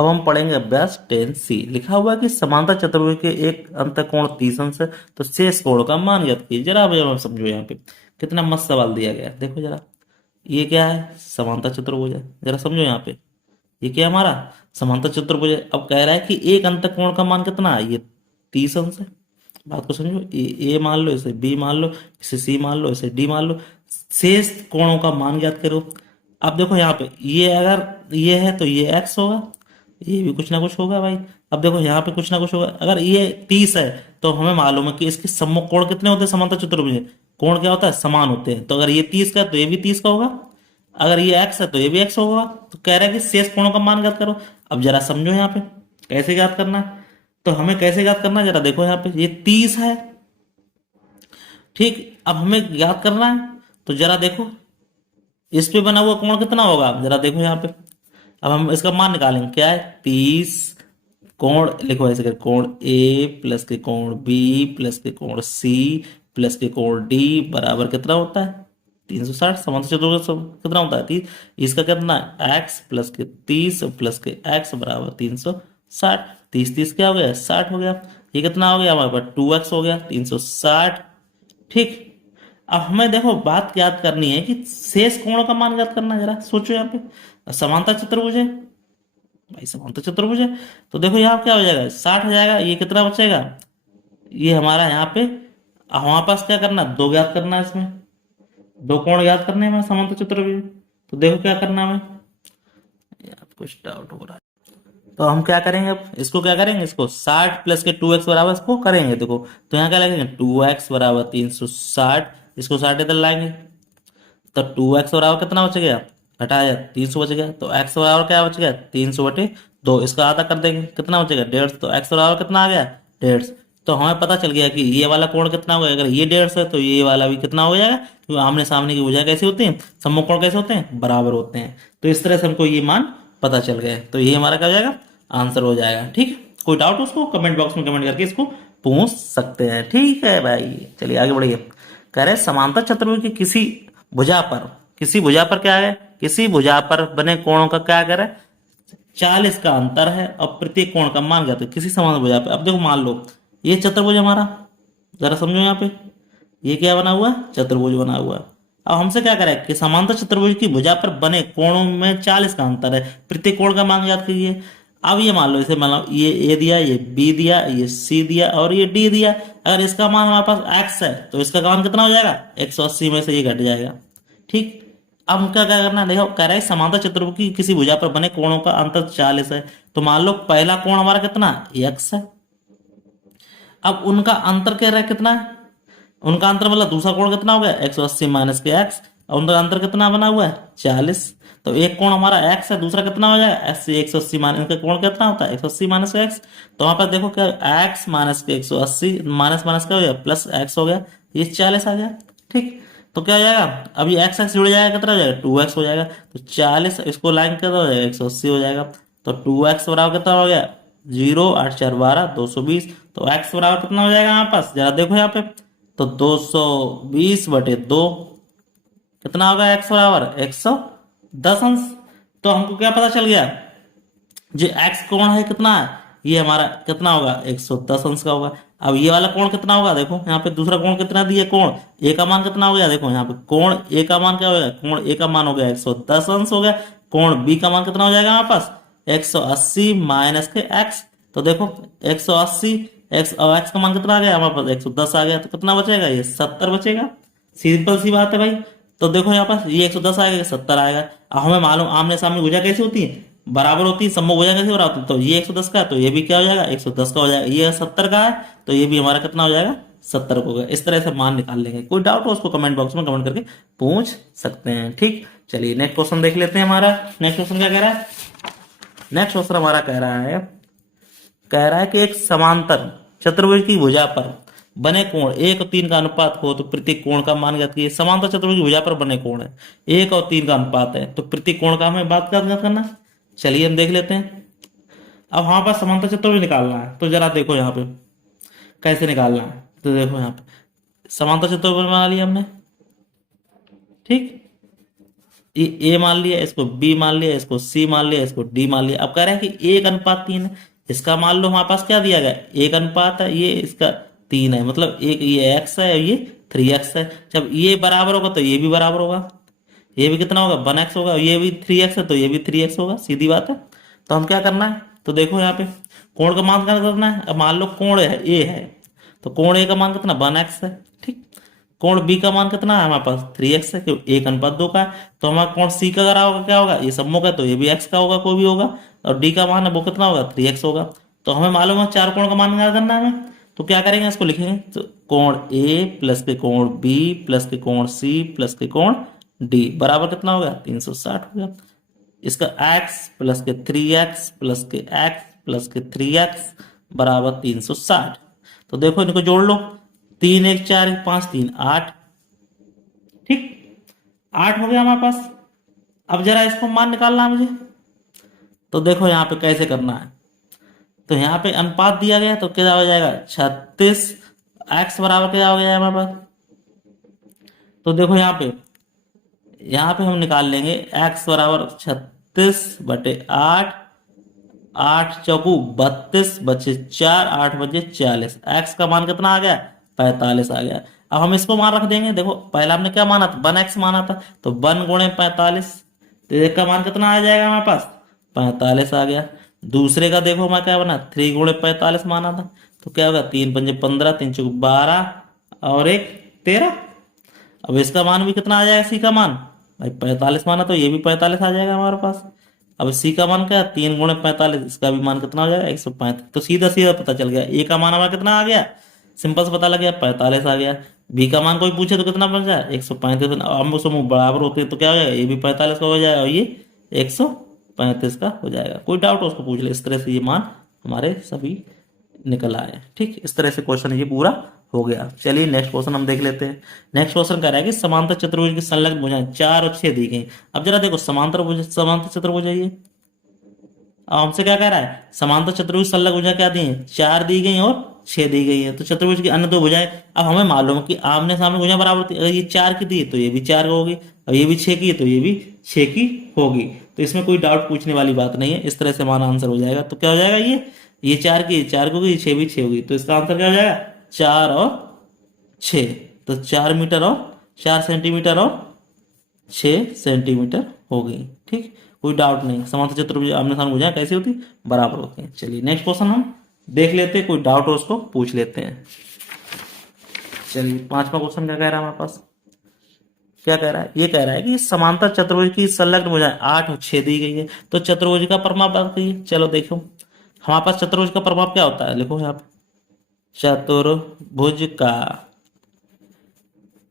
अब हम पढ़ेंगे अभ्यास 10C। लिखा हुआ है कि समांतर चतुर्भुज के एक अंतःकोण 30 अंश है, तो शेष कोण का मान ज्ञात कीजिए। जरा अब समझो, यहाँ पे कितना मस्त सवाल दिया गया है, देखो जरा। ये क्या है? समांतर चतुर्भुज है। जरा समझो यहाँ पे, ये क्या है? हमारा समांतर चतुर्भुज है। अब कह रहा है कि एक अंतःकोण का मान कितना है? ये 30 अंश है। बात को समझो, ए मान लो, इसे बी मान लो, इसे सी मान लो, इसे डी मान लो। शेष कोणों का मान ज्ञात करो। अब देखो यहाँ पे, ये अगर ये है तो ये एक्स होगा, ये भी कुछ ना कुछ होगा भाई। अब देखो यहाँ पे कुछ ना कुछ होगा। अगर ये 30 है तो हमें मालूम है कि इसके सम्मुख कोण कितने होते हैं समांतर चतुर्भुज में? कोण क्या होता है? समान होते हैं। तो अगर ये 30 का है तो ये भी 30 का होगा, अगर ये एक्स है तो ये भी एक्स होगा। तो कह रहा है कि शेष कोणों का मान ज्ञात करो। अब जरा समझो यहाँ पे कैसे ज्ञात करना है। तो हमें कैसे ज्ञात करना है, जरा देखो यहाँ पे, ये 30 है, ठीक। अब हमें ज्ञात करना है, तो जरा देखो इस पे बना हुआ कोण कितना होगा, जरा देखो यहाँ पे। अब हम इसका मान निकालेंगे, क्या है? 30 कोण, लिखो ऐसे कर, कोण ए प्लस के कोण बी प्लस के कोण सी प्लस के कोण डी बराबर कितना होता है? 360। समांतर चतुर्भुज कितना होता है? 30। इसका कितना है? एक्स प्लस के 30 प्लस के एक्स बराबर 360। 30 30 क्या हो गया? 60 हो गया। ये कितना हो गया हमारे पास? 2x हो गया, 360, ठीक। अब हमें देखो बात याद करनी है कि शेष कोणों का मान याद करना है। जरा सोचो यहाँ पे, समांतर चतुर्भुज है भाई, समांतर चतुर्भुज है। तो देखो यहाँ क्या हो जाएगा? 60 हो जाएगा। ये कितना बचेगा? ये हमारा यहाँ पे, हमारे पास क्या करना? दो ज्ञात करना है इसमें, दो कोण ज्ञात करने में समांतर चतुर्भुज। तो देखो क्या करना है हमें, यार कुछ डाउट हो रहा है। तो हम क्या करेंगे? अब इसको क्या करेंगे? इसको 60 प्लस के 2x बराबर इसको करेंगे। देखो तो यहाँ क्या लगेंगे? 2x बराबर 360, इसको 60 इधर लाएंगे, तो 2x बराबर कितना बच गया? घटाया 300 बच गया। तो x बराबर क्या बच गया? 300/2। इसका आधा कर देंगे, कितना बचेगा? 150। तो x बराबर कितना आ गया? 150। तो हमें पता चल गया कि ये वाला कोण कितना होगा। अगर ये 150 है तो ये वाला भी कितना हो जाएगा, क्योंकि आमने सामने की भुजा कैसे होते हैं? सम्मुख कोण कैसे होते हैं? बराबर होते हैं। तो इस तरह से हमको ये मान पता चल गया। तो ये हमारा क्या हो जाएगा? आंसर हो जाएगा, ठीक। कोई डाउट उसको कमेंट बॉक्स में कमेंट करके इसको पूछ सकते हैं, ठीक है भाई। चलिए आगे बढ़िए। कह रहे समांतर चतुर्भुज की भुजा पर किसी भुजा पर क्या है? किसी भुजा पर बने कोणों का क्या करे? 40 का अंतर है और प्रत्येक कोण का मान ज्ञात है किसी समान भुजा पे। अब देखो मान लो ये चतुर्भुज हमारा, जरा समझो यहाँ पे, ये क्या बना हुआ है? चतुर्भुज बना हुआ है। अब हमसे क्या करें कि समांतर चतुर्भुज की भुजा पर बने कोणों में 40 का अंतर है, प्रत्येक कोण का मान ज्ञात कीजिए। अब ये मान लो, इसे मान लो ये ए दिया, ये बी दिया, ये सी दिया और ये डी दिया। अगर इसका मान हमारे पास एक्स है तो इसका मान कितना हो जाएगा? 180 में से ये घट जाएगा, ठीक। अब हमका क्या करना है? देखो कह रहा है समांतर चतुर्भुज की किसी भुजा पर बने कोणों का अंतर 40 है। तो मान लो पहला कोण हमारा कितना? एक्स है। अब उनका अंतर कह रहा है कितना है? उनका अंतर मतलब दूसरा कोण कितना हो गया? 180 माइनस के एक्स। और उनका अंतर कितना बना हुआ है? 40। तो एक कोण हमारा एक्स है, दूसरा कितना हो जाएगा? एस से 180 माइनस का कोण कितना होता है? 180 माइनस एक्स। तो वहां पर देखो क्या, एक्स माइनस के 180 माइनस माइनस क्या हो गया? प्लस एक्स हो गया, ये 40 आ गया, ठीक। तो क्या हो जाएगा? अब ये एक्स एक्स जुड़ जाएगा, कितना हो जाएगा? 2x हो जाएगा। तो 40 इसको लाइन कितना हो जाएगा? 180 हो जाएगा। तो 2x बराबर कितना हो गया? 0 8 4 12 220। तो x बराबर कितना हो जाएगा हमारे पास? जरा देखो यहाँ पे, तो 220/2 कितना होगा? x बराबर 110 अंश। तो हमको क्या पता चल गया? जो x कोण है कितना है? ये हमारा कितना होगा? 110 अंश का होगा। अब ये वाला कोण कितना होगा? देखो यहाँ पे दूसरा कोण कितना दिया? कोण ए का मान कितना हो गया? देखो यहाँ पे कोण ए का मान क्या हो गया? कोण ए का मान हो गया 110 अंश हो गया। कोण बी का मान कितना हो जाएगा हमारे पास? 180 माइनस के एक्स। तो देखो 180 एक्स और एक्स का मान कितना आ गया हमारे पास? 110 आ गया। तो कितना बचेगा? ये 70 बचेगा। सिंपल सी बात है भाई। तो देखो यहाँ पास ये 110 आएगा, ये 70 आएगा। अब हमें मालूम आमने सामने भुजा कैसी होती है? बराबर होती है। सम्मुख भुजा कैसे बराबर होती है? तो ये 110 का है तो ये भी क्या हो जाएगा? 110 का हो जाएगा। ये 70 का है तो ये भी हमारा कितना हो जाएगा? 70 को होगा। इस तरह से मान निकाल लेंगे। कोई डाउट हो उसको कमेंट बॉक्स में कमेंट करके पूछ सकते हैं, ठीक। चलिए नेक्स्ट क्वेश्चन देख लेते हैं। हमारा नेक्स्ट क्वेश्चन क्या कह रहा है? नेक्स्ट क्वेश्चन हमारा कह रहा है कि एक समांतर चतुर्भुज की भुजा पर बने कोण 1 और 3 का अनुपात हो तो प्रत्येक कोण का मान ज्ञात कीजिए। समांतर चतुर्भुज की भुजा पर बने कोण है, 1 और 3 का अनुपात है, तो प्रत्येक कोण का हमें बात ज्ञात करना है। चलिए हम देख लेते हैं। अब हमारे पास समांतर चतुर्भुज निकालना है, तो जरा देखो यहाँ पे कैसे निकालना है। तो देखो यहाँ पे समांतर चतुर्भुज बना लिया हमने, ठीक। ए मान लिया, इसको बी मान लिया, इसको सी मान लिया, इसको डी मान लिया। अब कह रहा है कि 1:3 है। इसका मान लो हमारे पास क्या दिया गया, 1 अनुपात है, ये इसका 3 है, मतलब एक ये एक्स है और ये 3x है। जब ये बराबर होगा तो ये भी बराबर होगा, ये भी कितना होगा 1x होगा, और ये भी 3x है तो ये भी 3x होगा, सीधी बात है। तो हम क्या करना है, तो देखो यहाँ पे कोण का मान क्या करना है। अब मान लो कोण है ए है, तो कोण ए का मान कितना 1x है, ठीक। कोण बी का मान कितना है हमारे पास 3x है, क्यों 1:2 का है। तो हमारा कोण सी का अगर होगा क्या होगा, ये सम्मुख है तो ये भी x का होगा, कोई भी होगा, और डी का मान है वो कितना होगा 3x होगा। तो हमें मालूम है चार कोण का मान क्या करना है हमें, तो क्या करेंगे इसको लिखेंगे, तो कोण ए प्लस के कोण बी प्लस के कोण सी प्लस के कोण डी बराबर कितना हो गया 360 हो गया। इसका x प्लस के 3x प्लस के x प्लस के 3x बराबर 360। तो देखो इनको जोड़ लो, 3 1 4 1 5 3 8, ठीक, 8 हो गया हमारे पास। अब जरा इसको मान निकालना है मुझे, तो देखो यहाँ पे कैसे करना है। तो यहाँ पे अनुपात दिया गया तो क्या हो जाएगा 36, x बराबर क्या हो गया हमारे पास। तो देखो यहाँ पे हम निकाल लेंगे x बराबर 36/8, 8 × 32 बचे 4, 8 बचे 40, x का मान कितना आ गया 45 आ गया। अब हम इसको मान रख देंगे, देखो पहला हमने क्या माना था 1x माना था, तो 1 × 45, तो एक का मान कितना आ जाएगा हमारे पास 45 आ गया। दूसरे का देखो मैं क्या बना 3 × 45 माना था, तो क्या होगा 3 × 5 = 15, 3 × 4 = 12 और एक 13। अब इसका मान भी कितना आ जाएगा, सी का मान भाई 45 माना, तो ये भी 45 आ जाएगा हमारे पास। अब सी का मान क्या है 3 × 45, इसका भी मान कितना हो जाएगा 135। तो सीधा सीधा पता चल गया, ए का मान हमारा कितना आ गया, सिंपल से पता लग गया 45 आ गया। बी का मान कोई पूछे तो कितना बन जाए 135, हम उसमें बराबर होते हैं तो क्या हो जाएगा, ये भी 45 का हो जाएगा और ये 135 का हो जाएगा। कोई डाउट हो उसको पूछ ले। इस तरह से ये मान हमारे सभी निकल आए, ठीक। इस तरह से क्वेश्चन ये पूरा हो गया। चलिए नेक्स्ट क्वेश्चन हम देख लेते हैं। नेक्स्ट क्वेश्चन कह रहा है कि समांतर चतुर्भुज की संलग्न भुजाएं 4 और 6 दी गई। अब जरा देखो समांतर चतुर्भुज है ये। अब हमसे क्या कह रहा है, समांतर चतुर्भुज की संलग्न भुजाएं क्या दी हैं 4 दी गई और 6 दी गई है। तो चतुर्भुज की अन्य दो भुजाएं, अब हमें मालूम है कि आमने सामने भुजाएं बराबर थी, अगर ये 4 की दी तो ये भी 4 होगी, और ये भी 6 की है तो ये भी 6 की होगी। तो इसमें कोई डाउट पूछने वाली बात नहीं है, इस तरह से हमारा आंसर हो जाएगा। तो क्या हो जाएगा, ये 4 की 4 होगी, 6 भी 6 होगी, तो इसका आंसर क्या हो जाएगा 4 और 6। तो 4 मीटर और 4 सेंटीमीटर और 6 सेंटीमीटर हो गई, ठीक। कोई डाउट नहीं, समांतर चतुर्भुज आमने सामने भुजाएं कैसी होती बराबर होती हैं। चलिए नेक्स्ट क्वेश्चन हम देख लेते हैं, कोई डाउट हो उसको पूछ लेते हैं। चलिए 5वां क्वेश्चन क्या कह रहा है हमारे पास, क्या कह रहा है, ये कह रहा है कि समांतर चतुर्भुज की संलग्न भुजाएं 8 और 6 दी गई है, तो चतुर्भुज का परिमाप बात करिए। चलो देखो हमारे पास चतुर्भुज का परिमाप क्या होता है, लिखो यहाँ पे चतुर्भुज का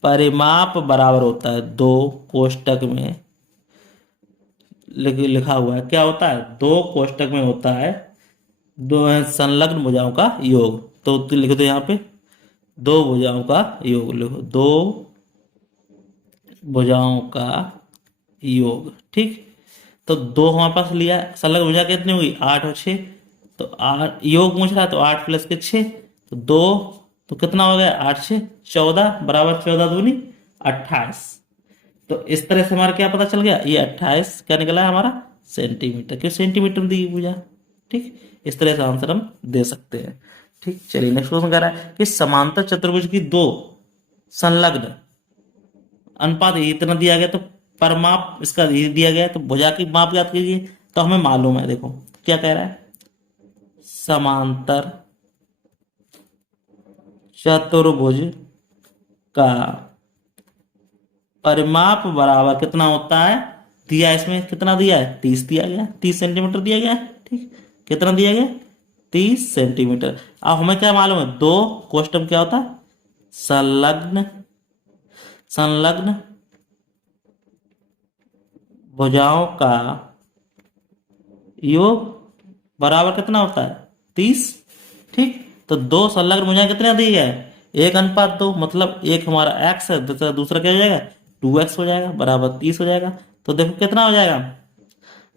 परिमाप बराबर होता है 2 कोष्टक में लिखा हुआ है, क्या होता है 2 कोष्टक में होता है 2 संलग्न भुजाओं का योग। तो लिख दो यहाँ पे 2 भुजाओं का योग, लिखो 2 भुजाओं का योग, ठीक। तो 2 हमारे पास लिया, संलग्न भुजा कितनी हुई 8 और 6, तो 8 योग पूछ रहा है, तो 8 प्लस के 6 तो 2, तो कितना हो गया 8 6 14 बराबर 14 दूनी 28। तो इस तरह से हमारा क्या पता चल गया, ये 28 क्या निकला है हमारा सेंटीमीटर, क्यों सेंटीमीटर दी भुजा, ठीक। इस तरह से आंसर हम दे सकते हैं, ठीक। चलिए नेक्स्ट क्वेश्चन कह रहा है कि समांतर चतुर्भुज की 2 संलग्न अनुपात इतना दिया गया, तो परिमाप इसका दिया गया है, तो भुजा की माप याद कीजिए। तो हमें मालूम है, देखो क्या कह रहा है, समांतर चतुर्भुज का परिमाप बराबर कितना होता है, दिया इसमें कितना दिया है 30 दिया गया, 30 सेंटीमीटर दिया गया है, ठीक। कितना दिया गया 30 सेंटीमीटर। अब हमें क्या मालूम है 2 कोष्टक क्या होता है संलग्न भुजाओं का योग बराबर कितना होता है 30, ठीक। तो 2 संलग्न भुजाएं कितने दी है 1:2, मतलब एक हमारा x है, दूसरा क्या हो जाएगा 2x हो जाएगा, बराबर 30 हो जाएगा। तो देखो कितना हो जाएगा,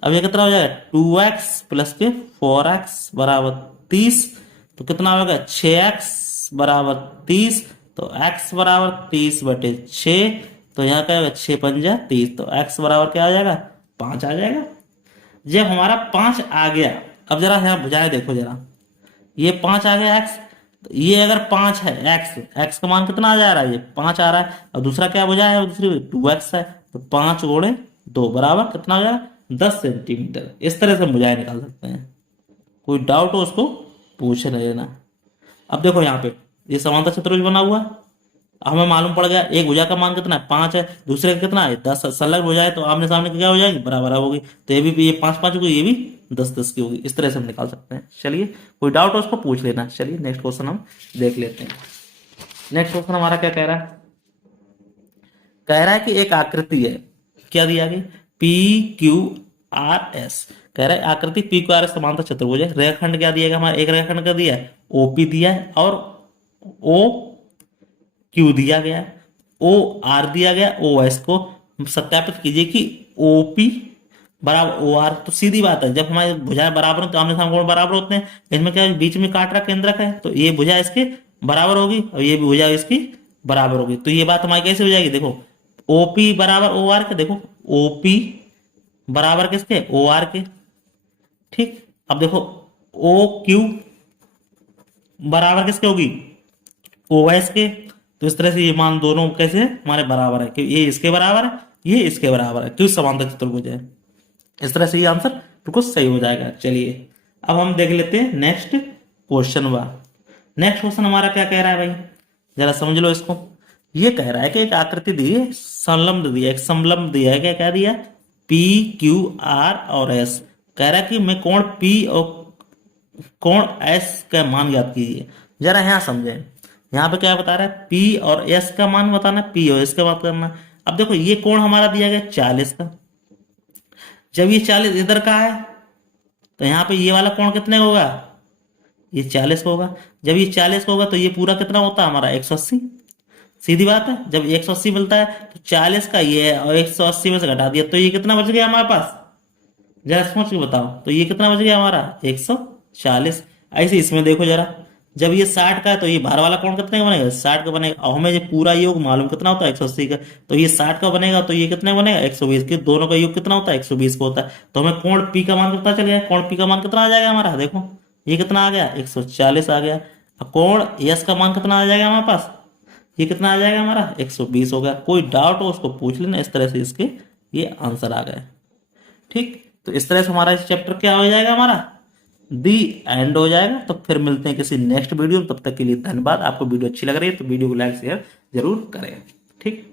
अब ये कितना हो जाएगा 2x प्लस के 4x बराबर 30, तो कितना होगा 6x बराबर 30, तो x बराबर 30/6 तो यहाँ क्या होगा 6×5 = 30, तो x बराबर क्या आ जाएगा 5 आ जाएगा। जब हमारा 5 आ गया, अब जरा यहाँ भुजाएं देखो जरा, ये 5 आ गया x, तो ये अगर 5 है x का मान कितना आ जा रहा है, ये 5 आ रहा है, और दूसरा क्या भुजा है, दूसरी 2x है, तो 5×2 बराबर कितना हो जाएगा 10 सेंटीमीटर। इस तरह से हम भुजाएं निकाल सकते हैं। कोई डाउट हो उसको पूछ लेना। अब देखो यहाँ पे ये समांतर चतुर्भुज बना हुआ है, हमें मालूम पड़ गया एक भुजा का मान कितना है 5 है, दूसरे का कितना है 10, संलग्न भुजाएं तो आमने सामने की क्या हो जाएगी बराबर होगी, तो ये 5×5 होगी, ये भी 10×10 की होगी। इस तरह से हम निकाल सकते हैं। चलिए कोई डाउट हो उसको पूछ लेना। चलिए नेक्स्ट क्वेश्चन हम देख लेते हैं। नेक्स्ट क्वेश्चन हमारा क्या कह रहा है, कह रहा है कि एक आकृति है, क्या दिया गया PQRS, कह रहा है आकृति PQRS समांतर चतुर्भुज है। रेखाखंड क्या दिया गया हमारा, एक रेखाखंड का दिया है OP दिया है और OQ दिया गया है, OR दिया गया। OS को सत्यापित कीजिए कि OP बराबर OR, तो सीधी बात है जब हमारी भुजाएं बराबर हो तो आमने सामने कोण बराबर होते हैं। इसमें क्या है, बीच में काट रहा केंद्रक है, तो ये भुजा इसके बराबर होगी और ये भी भुजा इसकी बराबर होगी। तो ये बात हमारी कैसे हो जाएगी, देखो OP बराबर OR के, देखो OP बराबर किसके OR के, ठीक। अब देखो OQ बराबर किसके होगी OS के, तो इस तरह से ये मान दोनों कैसे हमारे बराबर है, कि ये इसके बराबर है ये इसके बराबर है, क्यों समांतर चतुर्भुज है। इस तरह से ये आंसर बिल्कुल सही हो जाएगा। चलिए अब हम देख लेते हैं नेक्स्ट क्वेश्चन वा। नेक्स्ट क्वेश्चन हमारा क्या कह रहा है भाई, जरा समझ लो इसको। ये कह रहा है कि एक आकृति दी है, संलग्न दिया, एक समलंब दिया है, क्या दिया PQR और S, कह रहा है कि मैं कोण P और कोण S का मान ज्ञात कीजिए। जरा यहाँ समझें, यहाँ पे क्या बता रहा है P और S का मान बताना, P और S का बात करना। अब देखो ये कोण हमारा दिया गया 40 का, जब ये 40 इधर का है तो यहाँ पे ये वाला कोण कितने का होगा, ये 40 का होगा। जब ये 40 का होगा तो ये पूरा कितना होता है हमारा 180। सीधी बात है, जब 180 मिलता है तो 40 का ये है और 180 में से घटा दिया तो ये कितना बच गया हमारे पास, जरा सोच के बताओ, तो ये कितना बच गया हमारा 140। ऐसे इसमें देखो जरा, जब ये 60 का है तो ये बाहर वाला कोण कितने का बनेगा 60 का बनेगा, और हमें ये पूरा योग मालूम कितना होता है 180 का, तो ये 60 का बनेगा, तो ये कितने बनेगा 120 के, दोनों का योग कितना होता है 120 का होता है। तो हमें कोण P का मान कितना चल गया, कोण P का मान कितना आ जाएगा हमारा, देखो ये कितना आ गया 140 आ गया। अब कोण S का मान कितना आ जाएगा हमारे पास, ये कितना आ जाएगा हमारा 120 हो गया। कोई डाउट हो उसको पूछ लेना। इस तरह से इसके ये आंसर आ गए, ठीक। तो इस तरह से हमारा इस चैप्टर क्या हो जाएगा हमारा दी एंड हो जाएगा। तो फिर मिलते हैं किसी नेक्स्ट वीडियो में, तब तक के लिए धन्यवाद। आपको वीडियो अच्छी लग रही है तो वीडियो को लाइक शेयर जरूर करें, ठीक।